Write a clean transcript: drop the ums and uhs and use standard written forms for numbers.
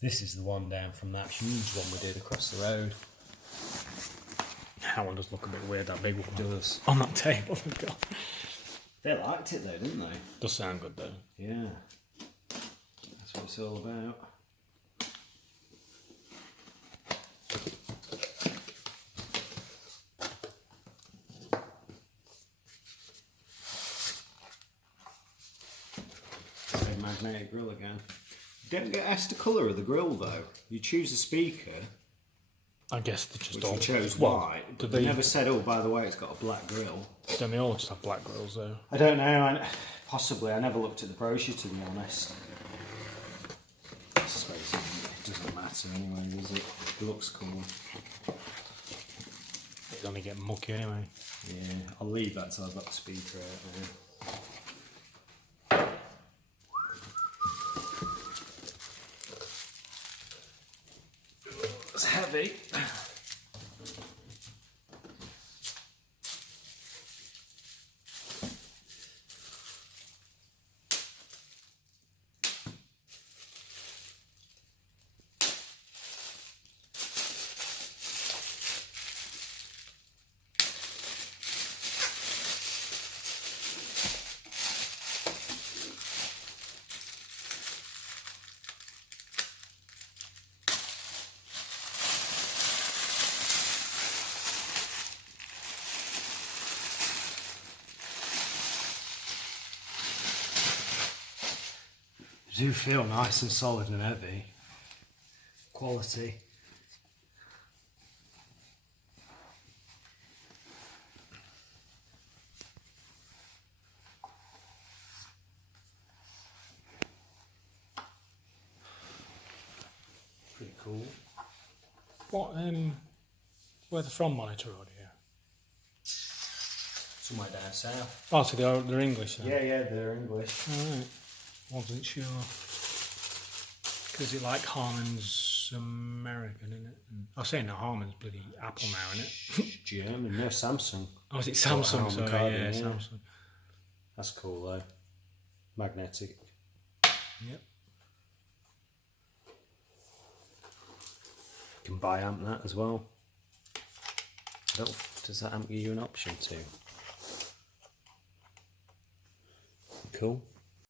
This is the one down from that huge one we did across the road. That one does look a bit weird, that big one. It does. On that table. They liked it though, didn't they? Does sound good though. Yeah. That's what it's all about. Same magnetic grill again. You don't get asked the colour of the grill though. You choose the speaker. I guess they just Which all we chose well, white. Do They they never said, oh, by the way, it's got a black grill. Don't they all just have black grills though? I don't know. Possibly. I never looked at the brochure, to be honest. I suppose it doesn't matter anyway, does it? It looks cool. It's only get mucky anyway. Yeah, I'll leave that till I've got the speaker out now. It's heavy. They do feel nice and solid and heavy. Quality. Pretty cool. What where the from monitor audio? Somewhere down south. Oh, so they're English then? Yeah, they're English. Alright. Wasn't sure. Because it like Harman's American, isn't it? I was saying that Harman's bloody Apple now, isn't it? German, no, Samsung. Oh, is it Samsung? Sorry, yeah, yeah, Samsung. That's cool though. Magnetic. Yep. You can buy amp that as well. Does that amp give you an option to? Cool.